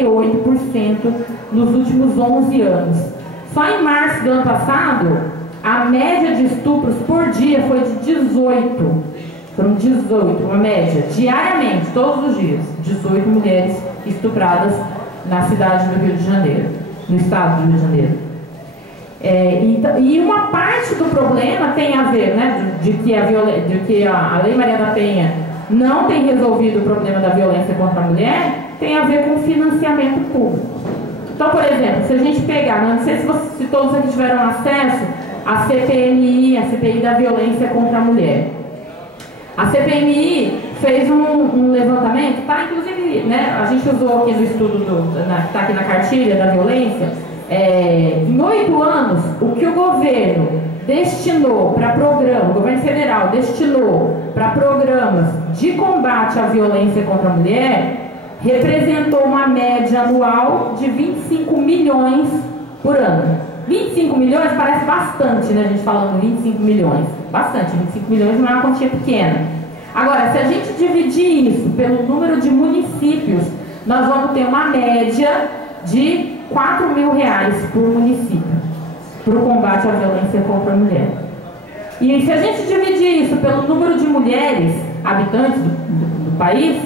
68% nos últimos 11 anos. Só em março do ano passado, a média de estupros por dia foi de 18. Foram 18, uma média, diariamente, todos os dias. 18 mulheres estupradas na cidade do Rio de Janeiro, no estado do Rio de Janeiro. E uma parte do problema tem a ver, né, de que a Lei Maria da Penha não tem resolvido o problema da violência contra a mulher, tem a ver com financiamento público. Então, por exemplo, se a gente pegar, não sei se todos aqui tiveram acesso à CPMI, a CPI da violência contra a mulher. A CPMI fez um levantamento, tá? Inclusive, né, a gente usou aqui no estudo, está aqui na cartilha da violência, em 8 anos, o que o governo destinou para programas, o governo federal destinou para programas de combate à violência contra a mulher, representou uma média anual de 25 milhões por ano. 25 milhões parece bastante, né? A gente falando 25 milhões. Bastante, 25 milhões não é uma quantia pequena. Agora, se a gente dividir isso pelo número de municípios, nós vamos ter uma média de R$4.000 por município para o combate à violência contra a mulher. E se a gente dividir isso pelo número de mulheres habitantes do país,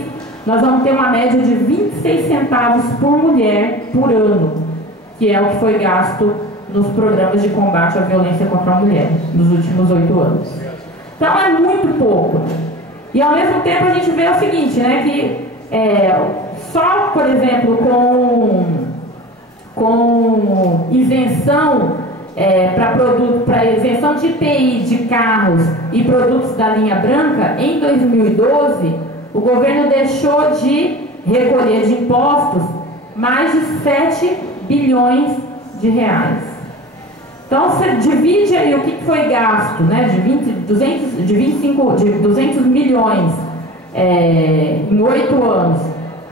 nós vamos ter uma média de 26 centavos por mulher por ano, que é o que foi gasto nos programas de combate à violência contra a mulher nos últimos 8 anos. Então é muito pouco. E ao mesmo tempo a gente vê o seguinte, né, que só, por exemplo, com isenção para isenção de IPI de carros e produtos da linha branca, em 2012, o governo deixou de recolher de impostos mais de 7 bilhões de reais. Então, você divide aí o que foi gasto, né, de 200 milhões em 8 anos,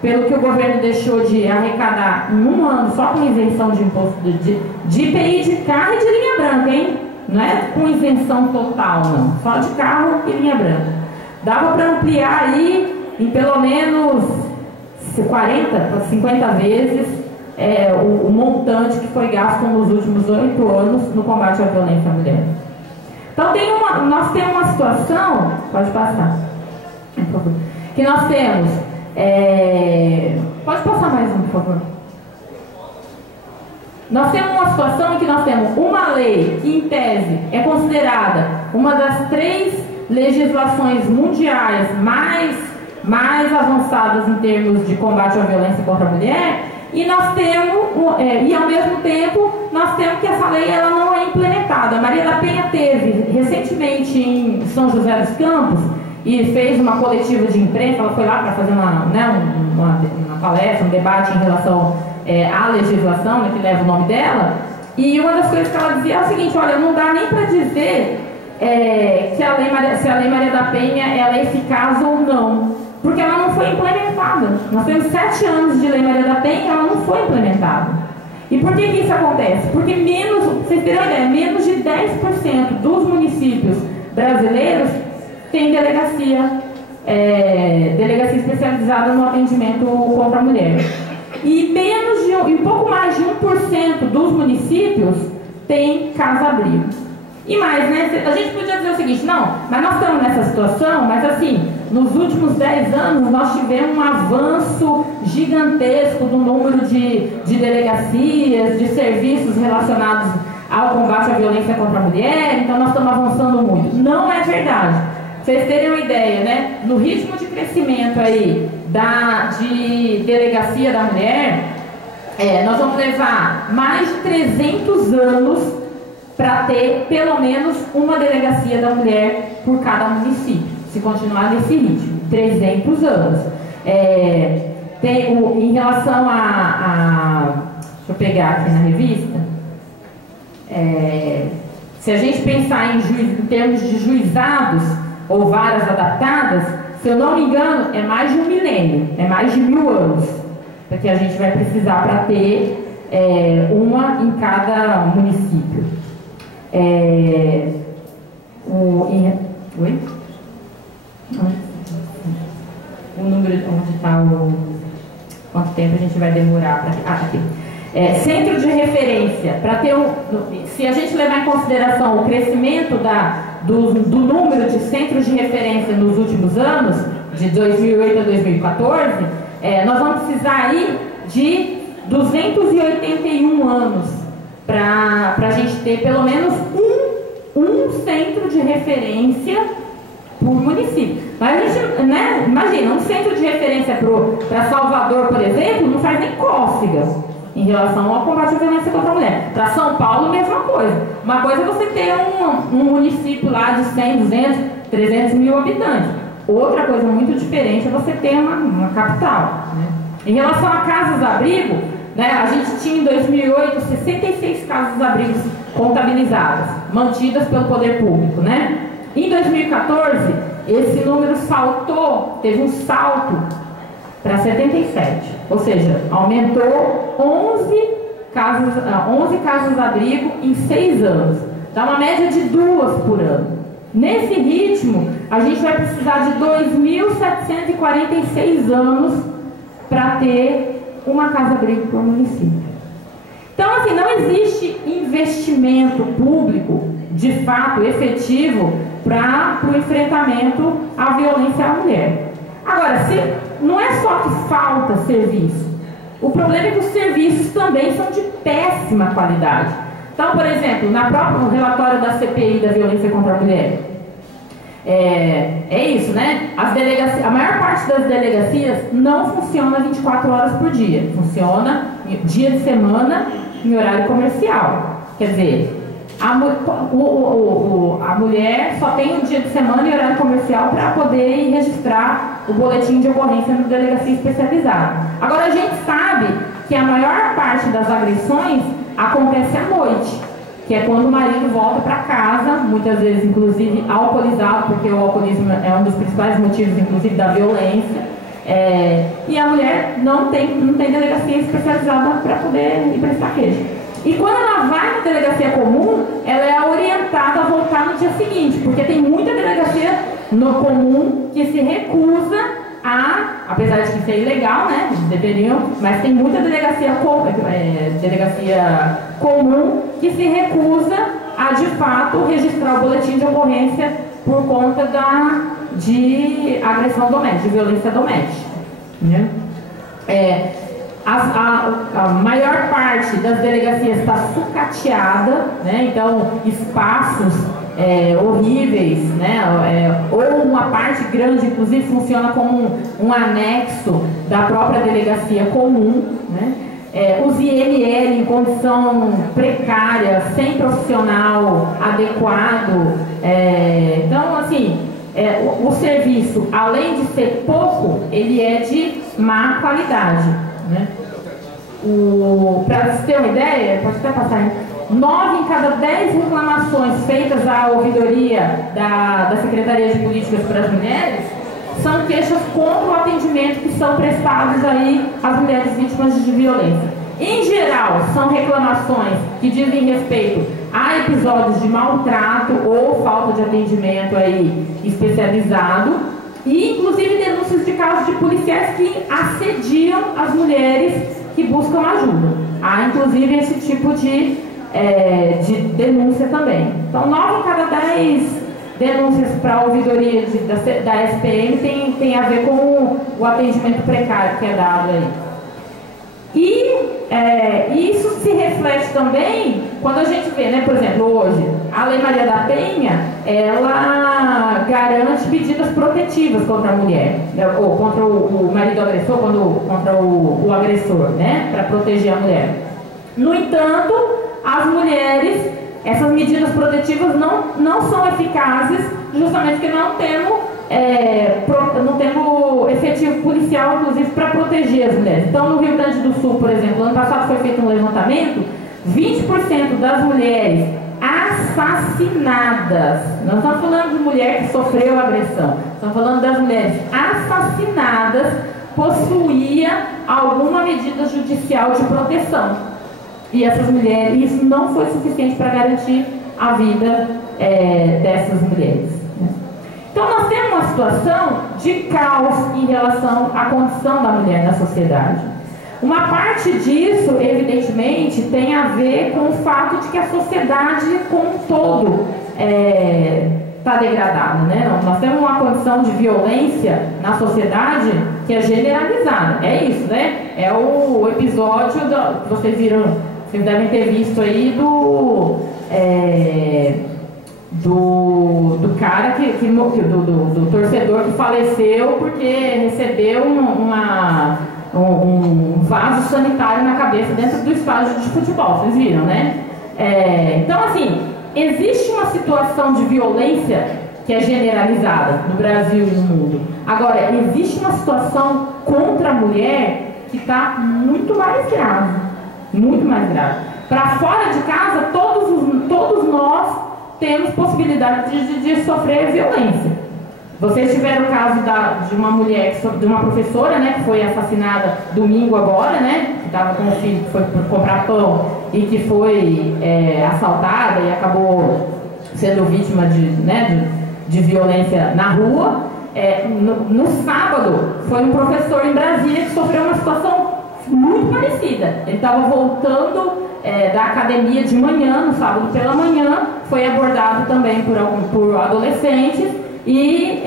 pelo que o governo deixou de arrecadar em um ano, só com isenção de imposto de IPI de carro e de linha branca, hein? Não é com isenção total, não. Só de carro e linha branca. Dava para ampliar aí em pelo menos 40, 50 vezes o montante que foi gasto nos últimos 8 anos no combate à violência à mulher. Então nós temos uma situação, pode passar, por favor, que nós temos, pode passar mais um, por favor. Nós temos uma situação em que nós temos uma lei que, em tese, é considerada uma das 3 legislações mundiais mais avançadas em termos de combate à violência contra a mulher, e nós temos, e ao mesmo tempo, nós temos que essa lei ela não é implementada. A Maria da Penha teve recentemente em São José dos Campos e fez uma coletiva de imprensa. Ela foi lá para fazer uma palestra, um debate em relação à legislação, né, que leva o nome dela, e uma das coisas que ela dizia é o seguinte: olha, não dá nem para dizer que se a Lei Maria da Penha ela é eficaz ou não, porque ela não foi implementada. Nós temos 7 anos de Lei Maria da Penha e ela não foi implementada. E por que isso acontece? Porque vocês terem uma ideia, menos de 10% dos municípios brasileiros têm delegacia especializada no atendimento contra a mulher. E um pouco mais de 1% dos municípios tem casa-abrigo. E mais, né? A gente podia dizer o seguinte: não, mas nós estamos nessa situação, mas assim, nos últimos 10 anos nós tivemos um avanço gigantesco do número de delegacias, de serviços relacionados ao combate à violência contra a mulher, então nós estamos avançando muito. Não é verdade. Pra vocês terem uma ideia, né? No ritmo de crescimento aí de delegacia da mulher, nós vamos levar mais de 300 anos para ter pelo menos uma delegacia da mulher por cada município, se continuar nesse ritmo, 300 anos. Em relação deixa eu pegar aqui na revista, se a gente pensar em termos de juizados ou varas adaptadas, se eu não me engano, é mais de 1 milênio, é mais de 1000 anos, porque a gente vai precisar para ter uma em cada município. O número onde está Quanto tempo a gente vai demorar para... aqui. Centro de referência, para ter se a gente levar em consideração o crescimento do número de centros de referência nos últimos anos, de 2008 a 2014, nós vamos precisar aí de 281 anos para a gente ter pelo menos um centro de referência por município. Mas a gente, né, imagina, um centro de referência para Salvador, por exemplo, não faz nem cócegas em relação ao combate à violência contra a mulher. Para São Paulo, mesma coisa. Uma coisa é você ter um município lá de 100, 200, 300 mil habitantes. Outra coisa muito diferente é você ter uma capital. Né? Em relação a casas-abrigo, né, a gente tinha em 2008 66 casas-abrigos contabilizadas, mantidas pelo poder público. Né? Em 2014, esse número teve um salto para 77, ou seja, aumentou 11 casas-abrigo em 6 anos. Dá uma média de 2 por ano. Nesse ritmo, a gente vai precisar de 2.746 anos para ter uma casa-abrigo por município. Então, assim, não existe investimento público, de fato, efetivo, para o enfrentamento à violência à mulher. Agora, não é só que falta serviço. O problema é que os serviços também são de péssima qualidade. Então, por exemplo, no relatório da CPI da violência contra a mulher, é isso, né? A maior parte das delegacias não funciona 24 horas por dia. Funciona dia de semana em horário comercial. Quer dizer, a mulher só tem um dia de semana em horário comercial para poder ir registrar o boletim de ocorrência na delegacia especializada. Agora, a gente sabe que a maior parte das agressões acontece à noite, que é quando o marido volta para casa, muitas vezes, inclusive, alcoolizado, porque o alcoolismo é um dos principais motivos, inclusive, da violência. E a mulher não tem delegacia especializada para poder ir prestar queixa. E quando ela vai na delegacia comum, ela é orientada a voltar no dia seguinte, porque tem muita delegacia no comum que se recusa apesar de que isso é ilegal, né? Deveriam, mas tem muita delegacia comum que se recusa a, de fato, registrar o boletim de ocorrência por conta de agressão doméstica, de violência doméstica. Né? A maior parte das delegacias está sucateada, né? Então espaços horríveis, né? Ou uma parte grande, inclusive, funciona como um anexo da própria delegacia comum, né? Os IML em condição precária, sem profissional adequado. Então, assim, o serviço, além de ser pouco, ele é de má qualidade. Né? Para você ter uma ideia, pode até passar aí, 9 em cada 10 reclamações feitas à ouvidoria da Secretaria de Políticas para as Mulheres são queixas contra o atendimento que são prestados aí às mulheres vítimas de violência. Em geral, são reclamações que dizem respeito a episódios de maltrato ou falta de atendimento aí especializado, e inclusive denúncias de casos de policiais que assediam as mulheres que buscam ajuda. Há inclusive esse tipo de denúncia também. Então, 9 em cada 10 denúncias para a ouvidoria da SPM tem a ver com o atendimento precário que é dado aí. E isso se reflete também quando a gente vê, né, por exemplo, hoje, a Lei Maria da Penha, ela garante medidas protetivas contra a mulher, ou contra o marido agressor, contra o agressor, né, para proteger a mulher. No entanto, as mulheres, essas medidas protetivas não são eficazes, justamente porque não temos efetivo policial, inclusive, para proteger as mulheres. Então, no Rio Grande do Sul, por exemplo, ano passado foi feito um levantamento, 20% das mulheres assassinadas, não estamos falando de mulher que sofreu agressão, estamos falando das mulheres assassinadas, possuía alguma medida judicial de proteção. E essas mulheres, isso não foi suficiente para garantir a vida dessas mulheres. Então, nós temos uma situação de caos em relação à condição da mulher na sociedade. Uma parte disso, evidentemente, tem a ver com o fato de que a sociedade como um todo está degradada, né? Nós temos uma condição de violência na sociedade que é generalizada. É isso, né? É o episódio que vocês viram, vocês devem ter visto aí do cara do torcedor que faleceu porque recebeu um vaso sanitário na cabeça dentro do estádio de futebol, vocês viram, né? Então, assim, existe uma situação de violência que é generalizada no Brasil e no mundo. Agora, existe uma situação contra a mulher que está muito mais grave. Muito mais grave. Para fora de casa, todos nós temos possibilidade de sofrer violência. Vocês tiveram o caso de uma mulher, de uma professora, né, que foi assassinada domingo agora, né, que estava com o filho, que foi comprar pão e que foi assaltada e acabou sendo vítima de violência na rua. No sábado, foi um professor em Brasília que sofreu uma situação muito parecida. Ele estava voltando da academia de manhã, no sábado pela manhã, foi abordado também por adolescentes e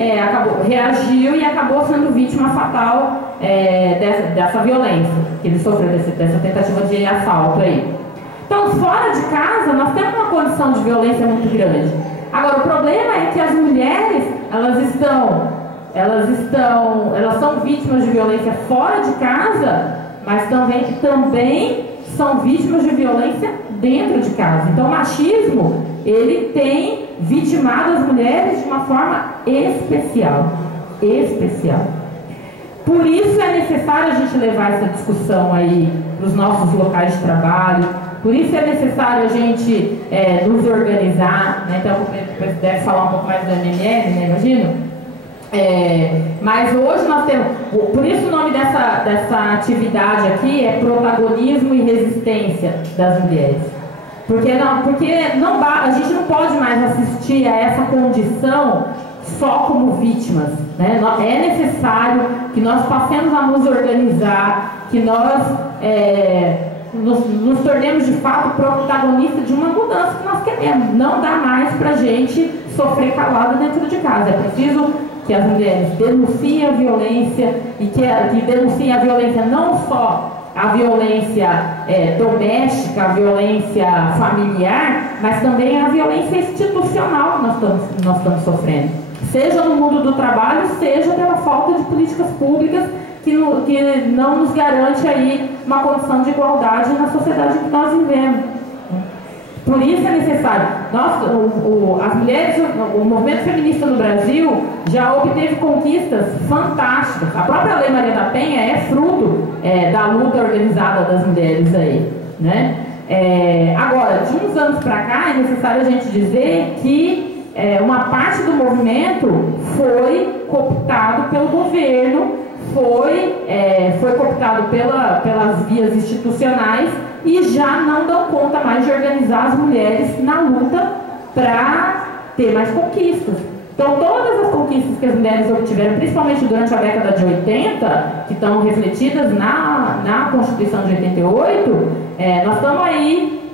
reagiu e acabou sendo vítima fatal dessa violência que ele sofreu, dessa tentativa de assalto aí. Então, fora de casa, nós temos uma condição de violência muito grande. Agora, o problema é que as mulheres, elas são vítimas de violência fora de casa, mas também são vítimas de violência dentro de casa. Então, o machismo, ele tem vitimado as mulheres de uma forma especial. Por isso é necessário a gente levar essa discussão aí para os nossos locais de trabalho. Por isso é necessário a gente nos organizar, né? Então, você deve falar um pouco mais do MML, né? Imagino. Mas hoje nós temos, por isso o nome dessa atividade aqui é protagonismo e resistência das mulheres. Porque a gente não pode mais assistir a essa condição só como vítimas, né? É necessário que nós passemos a nos organizar, que nós nos tornemos de fato protagonistas de uma mudança que nós queremos. Não dá mais pra gente sofrer calada dentro de casa. É preciso que as mulheres denunciem a violência e que denunciem a violência, não só a violência doméstica, a violência familiar, mas também a violência institucional que nós estamos sofrendo. Seja no mundo do trabalho, seja pela falta de políticas públicas que não nos garante aí uma condição de igualdade na sociedade que nós vivemos. Por isso é necessário. As mulheres, o movimento feminista no Brasil já obteve conquistas fantásticas. A própria Lei Maria da Penha é fruto da luta organizada das mulheres aí, né? Agora, de uns anos para cá, é necessário a gente dizer que uma parte do movimento foi cooptado pelo governo, foi cooptado pelas vias institucionais e já não dão conta mais de organizar as mulheres na luta para ter mais conquistas. Então, todas as conquistas que as mulheres obtiveram, principalmente durante a década de 80, que estão refletidas na Constituição de 88, nós estamos aí,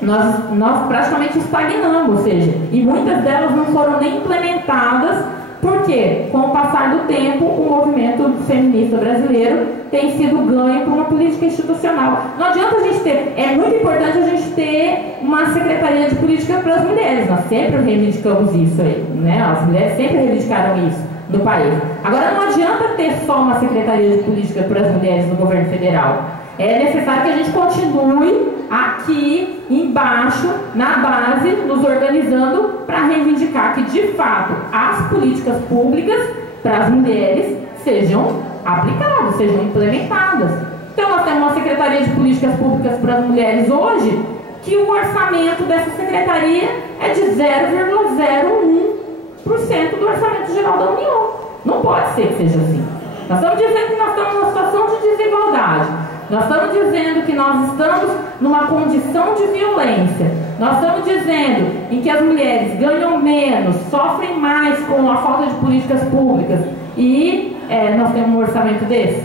nós praticamente estagnamos, ou seja, e muitas delas não foram nem implementadas. Porque, com o passar do tempo, o movimento feminista brasileiro tem sido ganho por uma política institucional. Não adianta a gente ter, é muito importante a gente ter uma secretaria de política para as mulheres. Nós sempre reivindicamos isso aí, né? As mulheres sempre reivindicaram isso no país. Agora, não adianta ter só uma secretaria de política para as mulheres no governo federal. É necessário que a gente continue aqui embaixo, na base, nos organizando para reivindicar que, de fato, as políticas públicas para as mulheres sejam aplicadas, sejam implementadas. Então, nós temos uma Secretaria de Políticas Públicas para as Mulheres hoje, que o orçamento dessa secretaria é de 0,01% do orçamento geral da União. Não pode ser que seja assim. Nós estamos dizendo que nós estamos numa situação de desigualdade. Nós estamos dizendo que nós estamos numa condição de violência. Nós estamos dizendo em que as mulheres ganham menos, sofrem mais com a falta de políticas públicas. E nós temos um orçamento desse.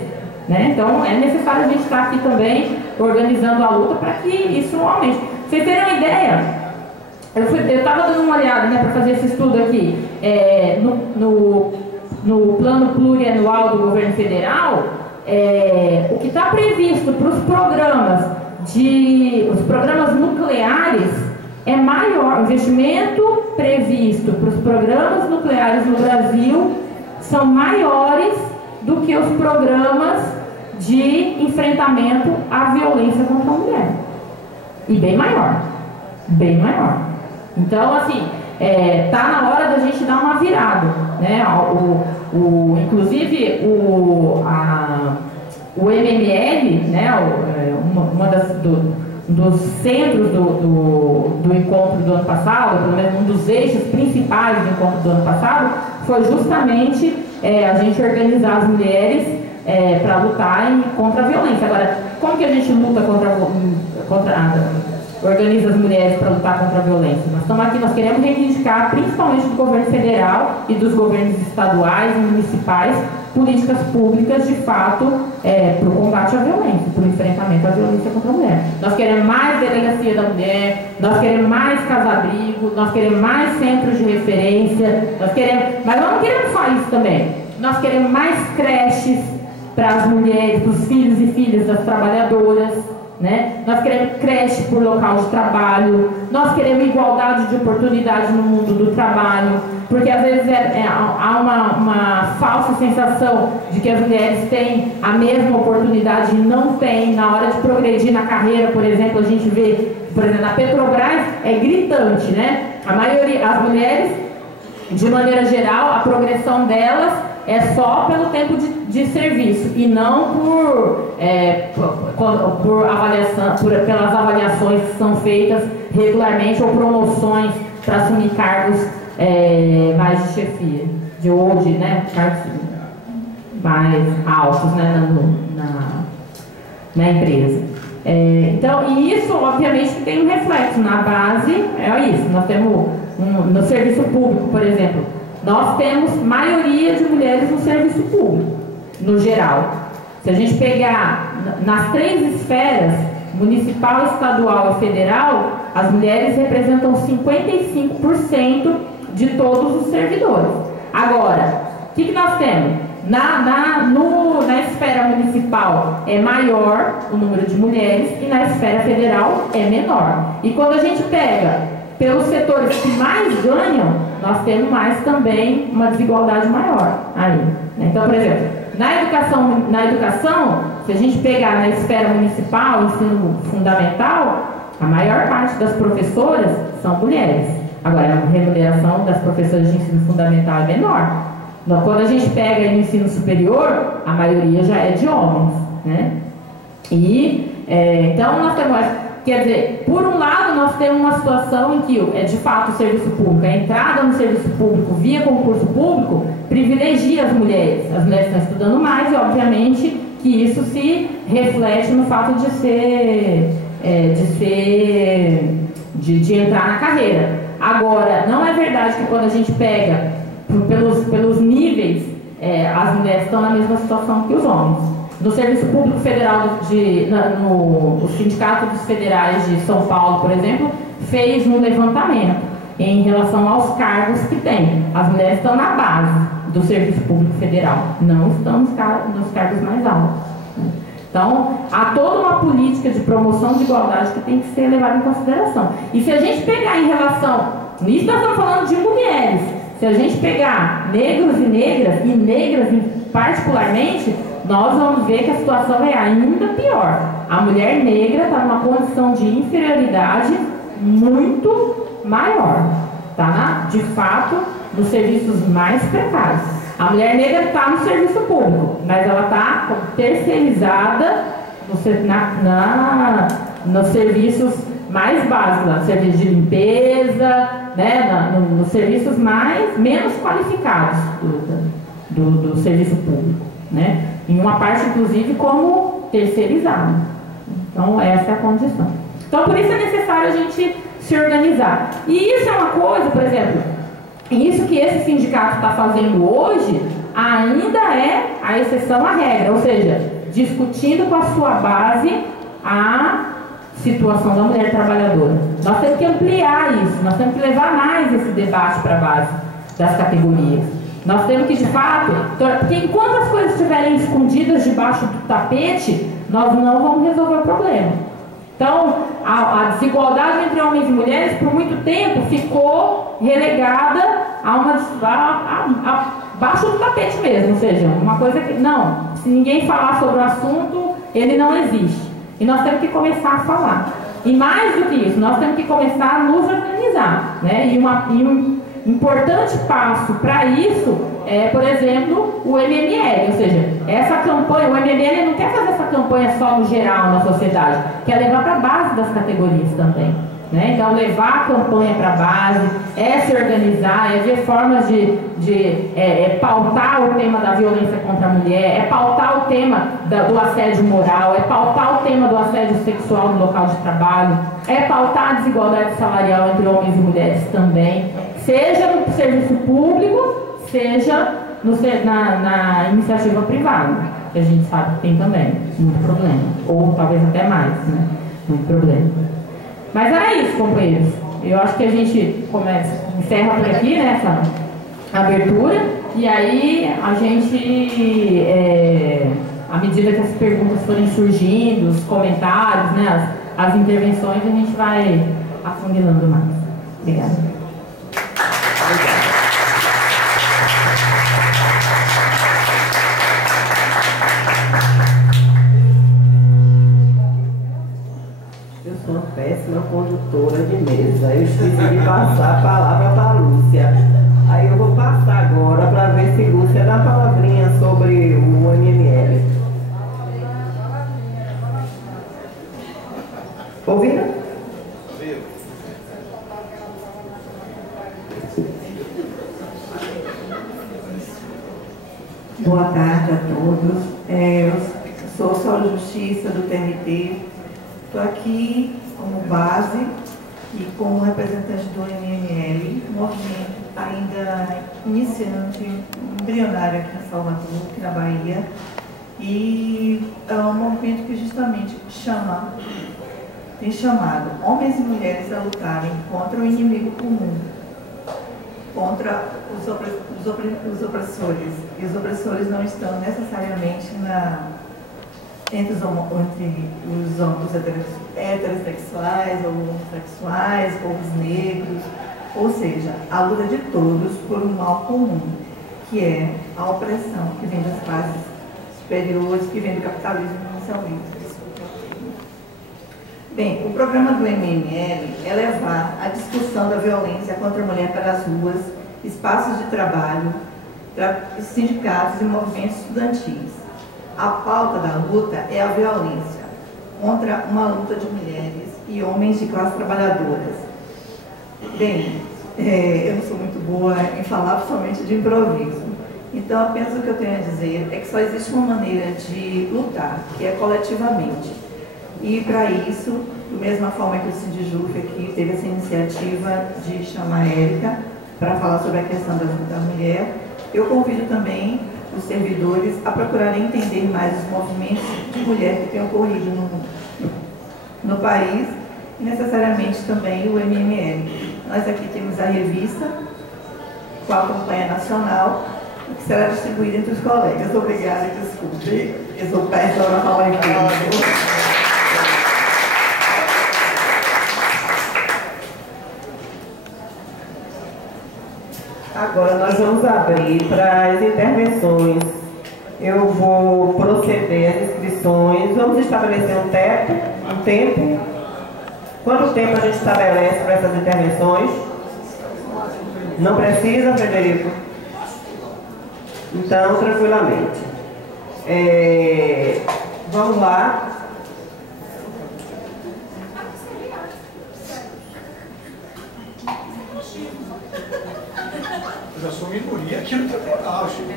né? Então é necessário a gente estar aqui também organizando a luta para que isso aumente. Pra vocês terem uma ideia, eu estava dando uma olhada, né, para fazer esse estudo aqui, no plano plurianual do governo federal, o que está previsto para os programas nucleares é maior. O investimento previsto para os programas nucleares no Brasil são maiores do que os programas de enfrentamento à violência contra a mulher. E bem maior. Bem maior. Então, assim, tá na hora da gente dar uma virada, né? Inclusive, o MML, né? Um dos centros do encontro do ano passado, pelo menos um dos eixos principais do encontro do ano passado, foi justamente a gente organizar as mulheres para lutar contra a violência. Agora, como que a gente luta organiza as mulheres para lutar contra a violência? Nós estamos aqui, nós queremos reivindicar, principalmente do governo federal e dos governos estaduais e municipais, políticas públicas de fato para o combate à violência, para o enfrentamento à violência contra a mulher. Nós queremos mais delegacia da mulher, nós queremos mais casa-abrigo, nós queremos mais centros de referência, mas nós não queremos só isso também. Nós queremos mais creches para as mulheres, para os filhos e filhas das trabalhadoras, né? Nós queremos creche por local de trabalho, nós queremos igualdade de oportunidade no mundo do trabalho, porque às vezes há uma falsa sensação de que as mulheres têm a mesma oportunidade e não têm. Na hora de progredir na carreira, por exemplo, a gente vê, por exemplo, na Petrobras é gritante, né? A maioria, as mulheres, de maneira geral, a progressão delas é só pelo tempo de serviço e não pelas avaliações que são feitas regularmente ou promoções para assumir cargos mais de chefia, né, cargos mais altos, né, na empresa. Então, e isso obviamente tem um reflexo na base, isso, nós temos no serviço público, por exemplo, nós temos maioria de mulheres no serviço público, no geral. Se a gente pegar nas 3 esferas, municipal, estadual e federal, as mulheres representam 55% de todos os servidores. Agora, o que nós temos? Na esfera municipal é maior o número de mulheres e na esfera federal é menor. E quando a gente pega pelos setores que mais ganham, nós temos mais também uma desigualdade maior aí. Então, por exemplo, na educação, se a gente pegar na esfera municipal, ensino fundamental, a maior parte das professoras são mulheres. Agora, a remuneração das professoras de ensino fundamental é menor. Quando a gente pega no ensino superior, a maioria já é de homens, né? Então, nós temos... Quer dizer, por um lado, nós temos uma situação em que, de fato, o serviço público, a entrada no serviço público via concurso público, privilegia as mulheres. As mulheres estão estudando mais e, obviamente, que isso se reflete no fato de entrar na carreira. Agora, não é verdade que quando a gente pega pelos níveis, as mulheres estão na mesma situação que os homens. No Serviço Público Federal, o Sindicato dos Federais de São Paulo, por exemplo, fez um levantamento em relação aos cargos que tem. As mulheres estão na base do Serviço Público Federal, não estão nos cargos mais altos. Então, há toda uma política de promoção de igualdade que tem que ser levada em consideração. E se a gente pegar em relação... Nisso nós estamos falando de mulheres. Se a gente pegar negros e negras particularmente, nós vamos ver que a situação é ainda pior. A mulher negra está numa condição de inferioridade muito maior. Está, de fato, nos serviços mais precários. A mulher negra está no serviço público, mas ela está terceirizada nos serviços mais básicos, no serviço de limpeza, né, nos serviços menos qualificados do serviço público, né? Em uma parte, inclusive, como terceirizado. Então, essa é a condição. Então, por isso é necessário a gente se organizar. E isso é uma coisa, por exemplo, isso que esse sindicato está fazendo hoje, ainda é a exceção à regra. Ou seja, discutindo com a sua base a situação da mulher trabalhadora. Nós temos que ampliar isso, nós temos que levar mais esse debate para a base das categorias. Nós temos que, de fato, porque enquanto as coisas estiverem escondidas debaixo do tapete, nós não vamos resolver o problema. Então, a desigualdade entre homens e mulheres, por muito tempo, ficou relegada abaixo do tapete mesmo, ou seja, uma coisa que, não, se ninguém falar sobre o assunto, ele não existe. E nós temos que começar a falar. E mais do que isso, nós temos que começar a nos organizar, né? E um importante passo para isso é, por exemplo, o MML, ou seja, essa campanha, o MML não quer fazer essa campanha só no geral na sociedade, quer levar para a base das categorias também, né? Então, levar a campanha para a base, é se organizar, é ver formas de pautar o tema da violência contra a mulher, é pautar o tema do assédio moral, é pautar o tema do assédio sexual no local de trabalho, é pautar a desigualdade salarial entre homens e mulheres também, seja no serviço público, seja na iniciativa privada, que a gente sabe que tem também muito problema, ou talvez até mais, né? Muito problema. Mas era isso, companheiros. Eu acho que a gente encerra por aqui, né, essa abertura, e aí a gente, à medida que as perguntas forem surgindo, os comentários, né, as intervenções, a gente vai afunilando mais. Obrigada. Péssima condutora de mesa. Eu esqueci de passar a palavra para a Lúcia. Aí eu vou passar agora para ver se Lúcia dá palavrinha sobre o MML. Ouviram? Boa tarde a todos. Eu sou Solo Justiça do TRT. Estou aqui como base e como representante do MML, um movimento ainda iniciante, embrionário aqui em Salvador, aqui na Bahia, e é um movimento que justamente tem chamado homens e mulheres a lutarem contra o inimigo comum, contra os opressores, e os opressores não estão necessariamente entre os heterossexuais ou homossexuais, ou os negros, ou seja, a luta de todos por um mal comum, que é a opressão que vem das classes superiores, que vem do capitalismo inicialmente. Bem, o programa do MML é levar a discussão da violência contra a mulher para as ruas, espaços de trabalho, sindicatos e movimentos estudantis. A pauta da luta é a violência contra uma luta de mulheres e homens de classes trabalhadoras. Bem, eu não sou muito boa em falar principalmente de improviso. Então, apenas o que eu tenho a dizer é que só existe uma maneira de lutar, que é coletivamente. E para isso, da mesma forma que o Sindijuf aqui teve essa iniciativa de chamar a Érica para falar sobre a questão da mulher, eu convido também os servidores a procurarem entender mais os movimentos de mulher que têm ocorrido no país e necessariamente também o MML. Nós aqui temos a revista com a campanha nacional que será distribuída entre os colegas. Obrigada e desculpe, eu sou péssima para falar em público. Agora nós vamos abrir para as intervenções. Eu vou proceder às inscrições. Vamos estabelecer um tempo. Quanto tempo a gente estabelece para essas intervenções? Não precisa, Frederico? Então, tranquilamente. Vamos lá. Eu já sou minoria aqui no tribunal, Chico.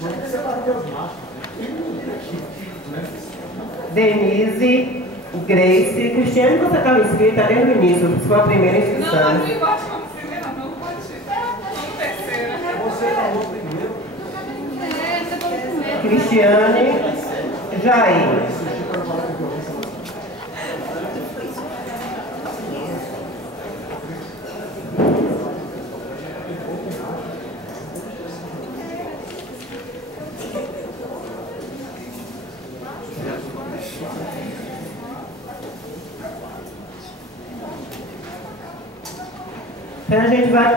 Mas você bateu os machos. Tem minoria aqui, né? Denise, Grace, Cristiane, você estava inscrita desde o início, foi a primeira inscrição. Não, não igual como primeira, não pode. Cristiane Jair. Então a gente vai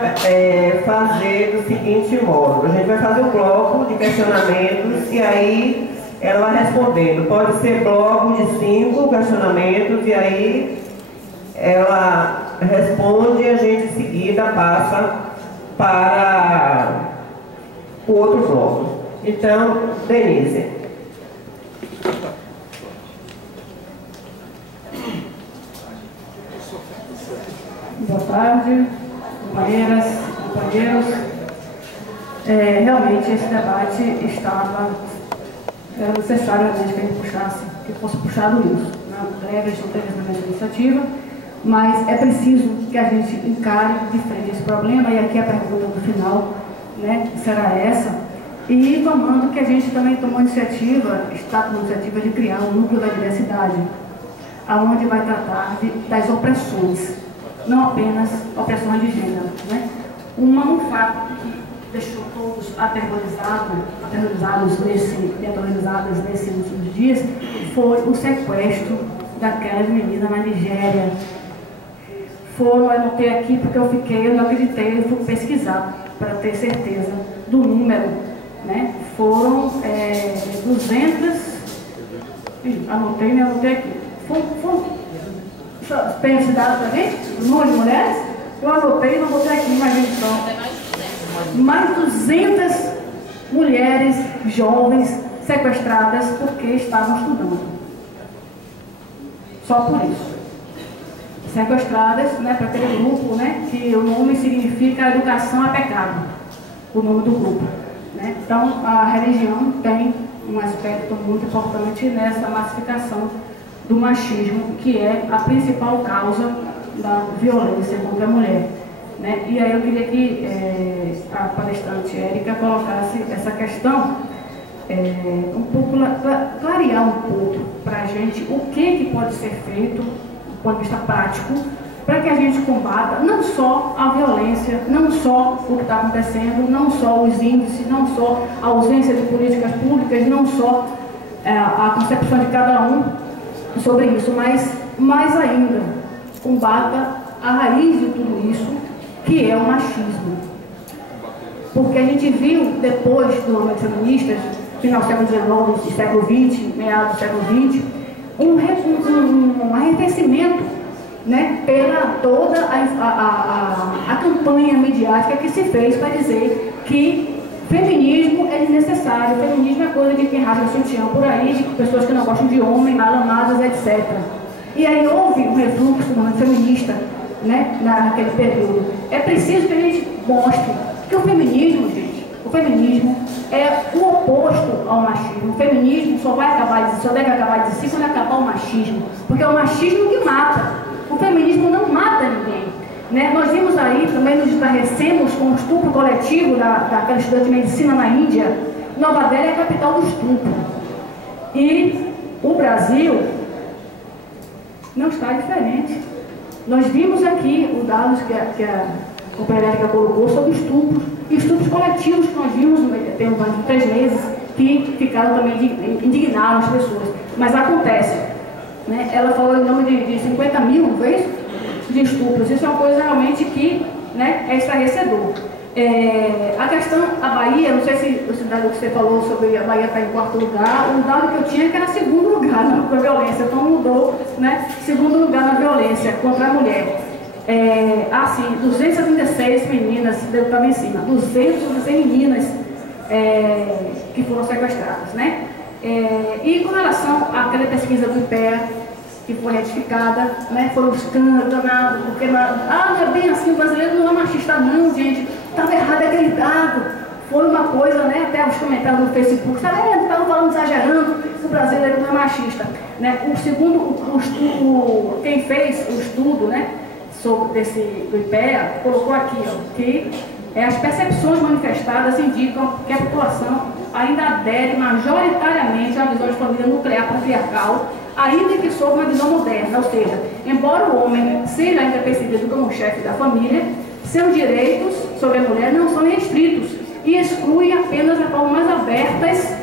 fazer do seguinte modo, a gente vai fazer um bloco de questionamentos e aí ela vai respondendo. Pode ser bloco de 5 questionamentos e aí ela responde e a gente em seguida passa para o outro bloco. Então, Denise. Boa tarde, companheiras, companheiros. Realmente esse debate estava necessariamente que a gente que fosse puxado isso. A gente não teve essa iniciativa, mas é preciso que a gente encare de frente esse problema, e aqui a pergunta do final, né, será essa, e tomando que a gente também tomou iniciativa, está com a iniciativa de criar um núcleo da diversidade, aonde vai tratar das opressões, não apenas opressões de gênero, né? Um fato que deixou todos aterrorizados nesses últimos dias foi o sequestro daquela menina na Nigéria. Eu anotei aqui porque eu não acreditei, eu fui pesquisar para ter certeza do número, né? Foram 200, anotei aqui. Tem esse dado para gente? O número de mulheres? Eu anotei, não botei aqui, mas então. Mais 200 mulheres jovens sequestradas porque estavam estudando. Só por isso. Sequestradas, né, para aquele grupo, né, que o nome significa educação é pecado, o nome do grupo. Né? Então, a religião tem um aspecto muito importante nessa massificação do machismo, que é a principal causa da violência contra a mulher. Né? E aí eu queria que a palestrante Érica colocasse essa questão, um pouco, clarear um pouco para a gente o que pode ser feito, do ponto de vista prático, para que a gente combata não só a violência, não só o que está acontecendo, não só os índices, não só a ausência de políticas públicas, não só a concepção de cada um sobre isso, mas mais ainda, combata a raiz de tudo isso, que é o machismo. Porque a gente viu, depois do movimento feminista, final do século XIX e século XX, meados do século XX, um arrefecimento, né, pela toda a campanha midiática que se fez para dizer que feminismo é desnecessário, feminismo é coisa de quem rasga sutiã por aí, de pessoas que não gostam de homem, mal amadas, etc. E aí houve um refluxo do movimento feminista, né, naquele período. É preciso que a gente mostre que o feminismo, gente, o feminismo é o oposto ao machismo. O feminismo só deve acabar de si quando acabar o machismo, porque é o machismo que mata. O feminismo não mata ninguém. Né? Nós vimos aí, também nos estarrecemos com o estupro coletivo daquela estudante de medicina na Índia. Nova Delhi é a capital do estupro. E o Brasil não está diferente. Nós vimos aqui os dados que a companheira colocou sobre estupros coletivos que nós vimos tem uns 3 meses, que ficaram também, indignaram as pessoas. Mas acontece. Né? Ela falou em nome de 50 mil, não foi isso? De estupros. Isso é uma coisa realmente que, né, é estarrecedor. A questão, a Bahia, não sei se o dado que você falou sobre a Bahia está em 4º lugar, o dado que eu tinha que era 2º lugar na violência, então mudou, né, 2º lugar na violência contra a mulher. 236 meninas, eu estava em cima, 216 meninas que foram sequestradas, né? E com relação àquela pesquisa do IPEA, que foi retificada, né, foi um escândalo danado, porque não é bem assim, o brasileiro não é machista não, gente, estava errado aquele dado, foi uma coisa, né, até os comentários no Facebook, estavam falando, exagerando, o brasileiro não é machista. Né? Quem fez o estudo, né, do IPEA, colocou aqui, ó, que as percepções manifestadas indicam que a população ainda adere majoritariamente à visão de família nuclear patriarcal, ainda que sob uma visão moderna, ou seja, embora o homem seja ainda percebido como chefe da família, seus direitos sobre a mulher não são restritos e excluem apenas a forma mais abertas